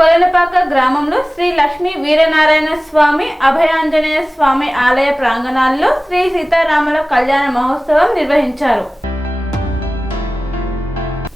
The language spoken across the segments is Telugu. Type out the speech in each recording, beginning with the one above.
కొలనపాక గ్రామంలో శ్రీ లక్ష్మీ వీరనారాయణ స్వామి అభయాంజనేయ స్వామి ఆలయ ప్రాంగణాల్లో శ్రీ సీతారాముల కళ్యాణ మహోత్సవం నిర్వహించారు.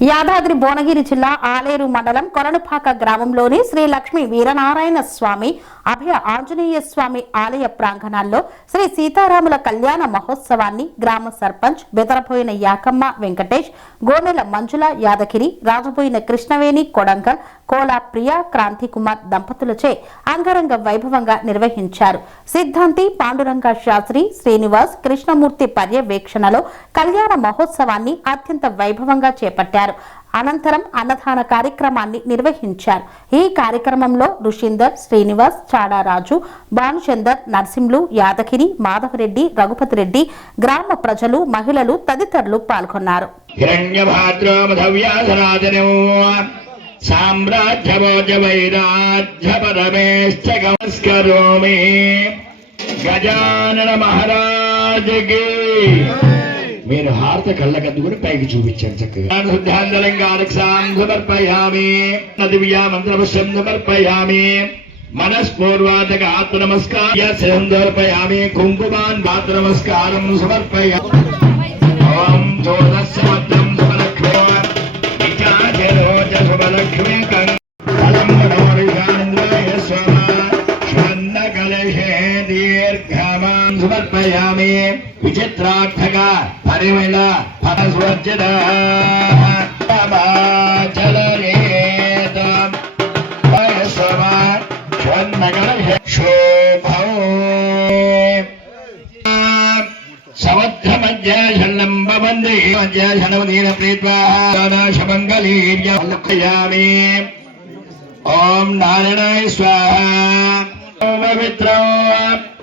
యాదాద్రి భువనగిరి జిల్లా ఆలేరు మండలం కొలనుపాక గ్రామంలోని శ్రీ లక్ష్మీ వీరనారాయణ స్వామి అభయ ఆంజనేయ స్వామి ఆలయ ప్రాంగణాల్లో శ్రీ సీతారాముల కళ్యాణ మహోత్సవాన్ని గ్రామ సర్పంచ్ బెదరబోయిన యాకమ్మ వెంకటేష్, గోనెల మంజుల యాదగిరి, రాజబోయిన కృష్ణవేణి కొడంగల్, కోలా ప్రియా క్రాంతి కుమార్ దంపతులచే అంగరంగ వైభవంగా నిర్వహించారు. సిద్ధాంతి పాండురంగ శాస్త్రి, శ్రీనివాస్, కృష్ణమూర్తి పర్యవేక్షణలో కళ్యాణ మహోత్సవాన్ని అత్యంత వైభవంగా చేపట్టారు. అనంతరం అన్నదాన కార్యక్రమాన్ని నిర్వహించారు. ఈ కార్యక్రమంలో ఋషీందర్, శ్రీనివాస్, చాడారాజు, భానుచందర్, నర్సింహులు, యాదగిరి, మాధవరెడ్డి, రఘుపతిరెడ్డి, గ్రామ ప్రజలు, మహిళలు తదితరులు పాల్గొన్నారు. గజానన మహారాజుకి మీరు హారత కళ్ళకద్దుకుని పైకి చూపించారు. చక్కగా శుద్ధాంతరంగారక్షాం సమర్పయామి, దివ్యా మంత్రపుష్పం సమర్పయామి, మనస్పూర్వాతక ఆత్మ నమస్కారం సమర్పయామి, కుంకుమాన్ ఆత్మ నమస్కారం సమర్పయామి. ఓం జోదస్సమత్రం సమలక్ష్మీ విచారోజ శుభలక్ష్మీ కలం మనోరిషాంద్రాయ స్వామ స్వర్ణ కలశే దీర్ఘమాం సమర్పయామి. విచిత్రార్థక పరిమళ ఫలస్వర్జన ఓం నారాయణాయ స్వాహా. పవిత్రం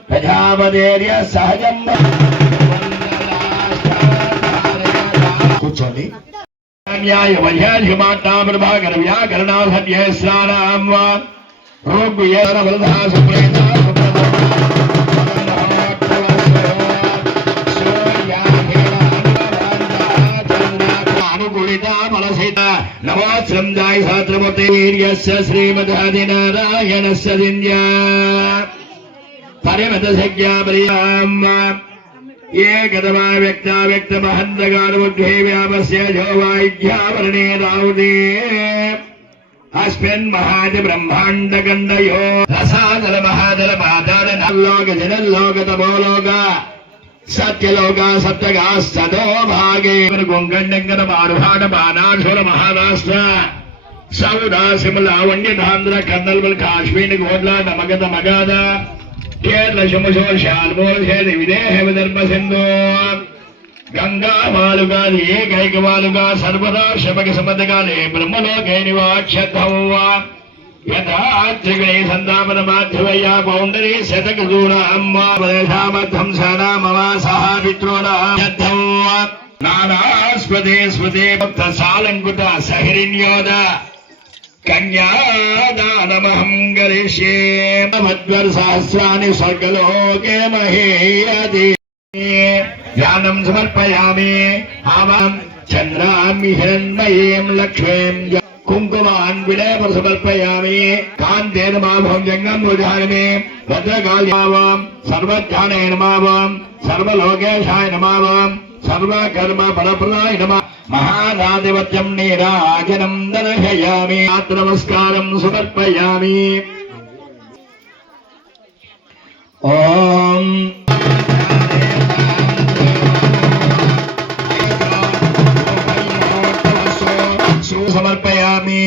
ప్రజాపదేర్య సహజం. కూర్చోండి. ప్రభాకర వ్యాకరణ సత్యస్నానాం అనుకూలిత ఫలసిత నమోత్సందాయ శాస్త్రమూర్తి శ్రీమదాదినారాయణస్య దిన్యా పరిమత సజ్ఞాపరియాం ये गदमा व्यक्ता व्यक्त महंतगानुद्धे व्यापस्य जो वाइद्यावरणे राउदे अस्मिन् महाद ब्रह्मांड गंधयो रसादल महादल पादाल नल्लोक जनल्लोक तमोलोक सत्यलोक सप्तगा सदो भागे गोंगंडंगर मारुहाड बानाशुर महाराष्ट्र सौदा सिमला वन्यधांध्र कर्नल काश्मीर गोडला नमगद मगाद केरल शमुशोर शालमोर शेदि विदेह विदर्भ सिंधु गंगा मालुगा एक मालुगा सर्वदा शबक समदकाले ब्रह्मलोके निवाक्षतौ यथा त्रिगणे संतापन माध्यवया पौंडरी शतकदूर अम्मा प्रदेशामद्धं सना मम सह पित्रोणां यद्धौ नानास्पदे स्पदे भक्तसालंकुट सहिरिण्योद कन्यादानमहं करिष्ये. मध्वर्षहस्राणि स्वर्गलोके महेयति ज्ञानं समर्पयामि. आवां चन्द्रां हिरण्मयीं लक्ष्मीं कुङ्कुमान् विलेपं समर्पयामि. कान्तेन माभं जङ्गं मुजामि. भद्रकाल्यावां सर्वज्ञाने नमावां सर्वलोकेशाय नमावां सर्वकर्म फलप्रदाय नमः. महानादिवत्यं नीराजनं दर्शयामि. नमस्कारं समर्पयामि. ओम समर्पयामि.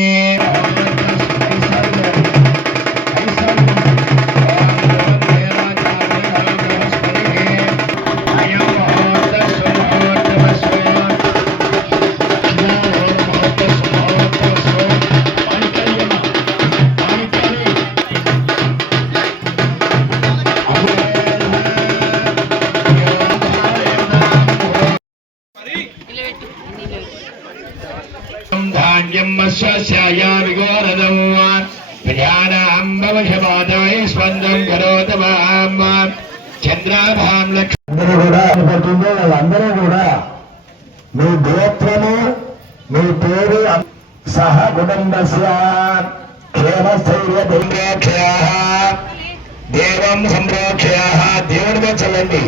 వాళ్ళందరూ కూడా మీ గోత్రము మీ పేరు సహ కుటుంబస్య దేవం సంప్రోక్షయాః దేవుడి మీద చల్లండి.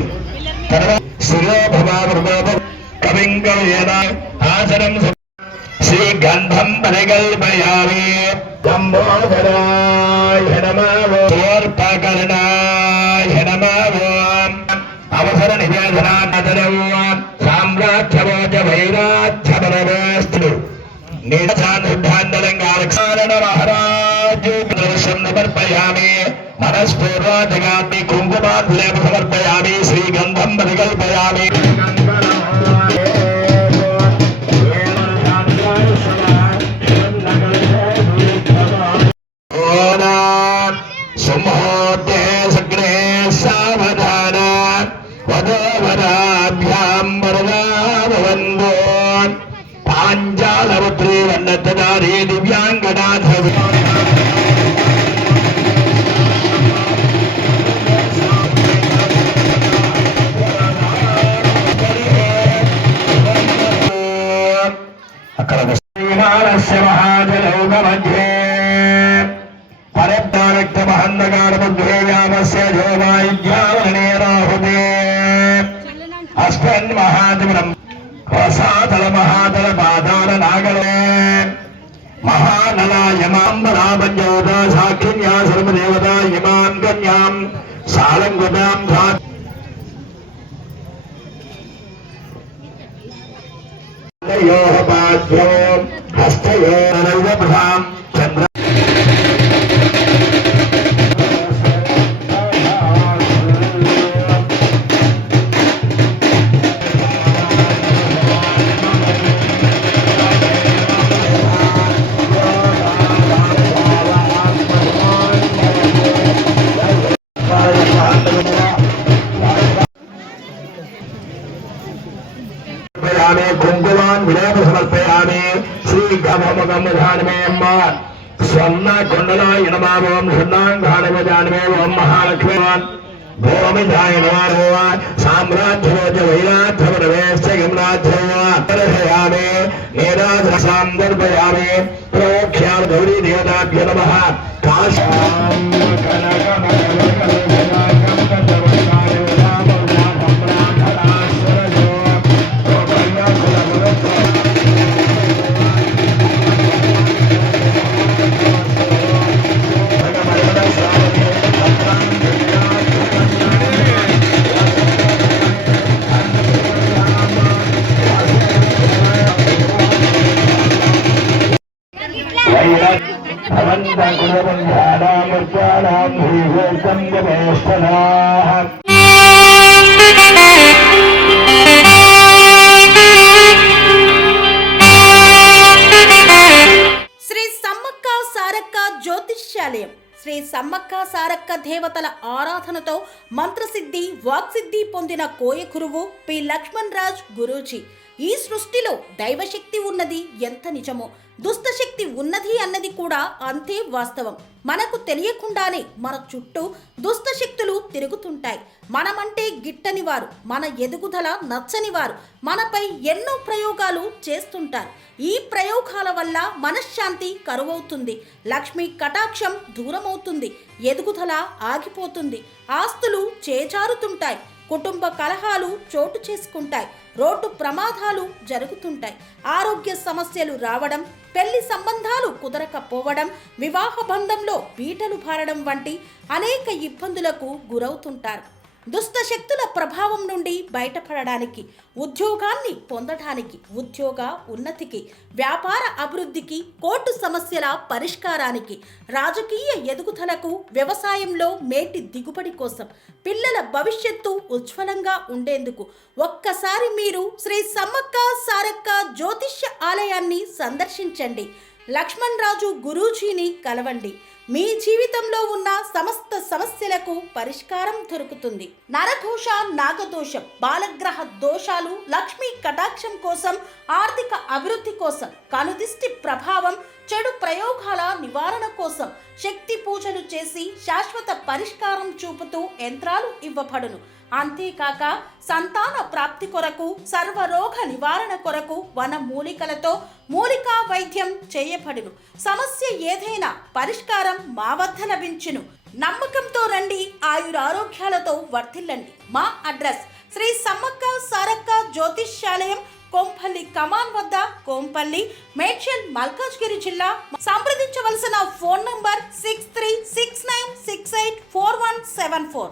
తర్వాత శిరోభవామృగోప కవింగళేన ఆచరం శ్రీగంధం పరికల్పయామి. లంబోదరాయ నమః ఓర్పకర్ణాయ నమః అవసర నివేదనాదరం సామ్రాజ్యమోజ వైరాజ్యమనవేస్తుడు నీచానుష్ఠాండలంగారక్షారణ మహారాజు సమర్పయామి. మనస్పూర్వాధిగామి కుంకుమాలేప సమర్పయామి. శ్రీగంధం పరికల్పయామి. సింహోద్దే సగ్నే సావధాన వదోవరాభ్యాం వరదాభవందో పాంచాలపుత్రీ వన్నతదారీ దివ్యాంగనాథవి. అక్కడ శ్రీమానస్య మహాజలౌక మధ్యే పరక్త మహందగాఢమధ్యేయామస్య జోవాయుధ్యావనేరాహుతే అస్మన్ మహాజనం రసాతల మహాతల పాదాల నాగలే మహానలాయమాంబరాభ్యోద సాక్షిణ్యా సర్వదేవతా ఇమాం కన్యాం సాలంగుతాం పాద్యో హస్తయో నైవభాం చంద్ర కుంకుమాన్ విలేప సమర్పయామి. శ్రీగమగమధానమే అమ్మ స్వర్ణ కొండలాయ నమః. ఓం స్వర్ణాంగాణమే ఓం మహాలక్ష్మీవాన్ భూమిధాయ నమః. సామ్రాజ్యోజ వైరాజ్యమనవేశ్యగమరాజ్యయామి. నీరాజసాం దర్పయామి. ప్రోక్ష్యాం గౌరీ దేవతాభ్యో నమః. కాశాం శ్రీ సమ్మక్క సారక్క జ్యోతిష్యాలయం శ్రీ సమ్మక్క సారక్క దేవతల ఆరాధనతో మంత్రసిద్ధి వాక్సిద్ధి పొందిన కోయకురువు పి లక్ష్మణ్ రాజ్ గురూజీ. ఈ సృష్టిలో దైవశక్తి ఉన్నది ఎంత నిజమో, దుష్టశక్తి ఉన్నది అన్నది కూడా అంతే వాస్తవం. మనకు తెలియకుండానే మన చుట్టూ దుష్టశక్తులు తిరుగుతుంటాయి. మనమంటే గిట్టని వారు, మన ఎదుగుదల నచ్చని వారు మనపై ఎన్నో ప్రయోగాలు చేస్తుంటారు. ఈ ప్రయోగాల వల్ల మనశ్శాంతి కరువవుతుంది, లక్ష్మీ కటాక్షం దూరమవుతుంది, ఎదుగుదల ఆగిపోతుంది, ఆస్తులు చేజారుతుంటాయి, కుటుంబ కలహాలు చోటు చేసుకుంటాయి, రోడ్డు ప్రమాదాలు జరుగుతుంటాయి, ఆరోగ్య సమస్యలు రావడం, పెళ్లి సంబంధాలు కుదరకపోవడం, వివాహ బంధంలో పీటలు భారడం వంటి అనేక ఇబ్బందులకు గురవుతుంటారు. దుష్టశక్తుల ప్రభావం నుండి బయటపడడానికి, ఉద్యోగాన్ని పొందడానికి, ఉద్యోగ ఉన్నతికి, వ్యాపార అభివృద్ధికి, కోర్టు సమస్యల పరిష్కారానికి, రాజకీయ ఎదుగుదలకు, వ్యవసాయంలో మేటి దిగుబడి కోసం, పిల్లల భవిష్యత్తు ఉజ్వలంగా ఉండేందుకు ఒక్కసారి మీరు శ్రీ సమ్మక్క సారక్క జ్యోతిష్య ఆలయాన్ని సందర్శించండి. లక్ష్మణ్ రాజు గురూజీని కలవండి. మీ జీవితంలో ఉన్న సమస్త సమస్యలకు పరిష్కారం దొరుకుతుంది. నరదోష, నాగదోషం, బాలగ్రహ దోషాలు, లక్ష్మీ కటాక్షం కోసం, ఆర్థిక అభివృద్ధి కోసం, కనుదిష్టి ప్రభావం, చెడు ప్రయోగాల నివారణ కోసం శక్తి పూజలు చేసి శాశ్వత పరిష్కారం చూపుతూ యంత్రాలు ఇవ్వబడును. అంతేకాక సంతాన ప్రాప్తి కొరకు, సర్వరోగ నివారణ కొరకు వన మూలికలతో మూలికా వైద్యం చేయబడును. సమస్య ఏదైనా పరిష్కారం మా వద్ద లభించును. నమ్మకంతో రండి, ఆయురారోగ్యాలతో వర్ధిల్లండి. మా అడ్రస్ శ్రీ సమ్మక్క సారక్క జ్యోతిష్యాలయం, కొంపల్లి కమాన్ వద్ద, కొంపల్లి, మేడ్చల్, మల్కాజ్గిరి జిల్లా. సంప్రదించవలసిన ఫోన్ నంబర్ 6369684174.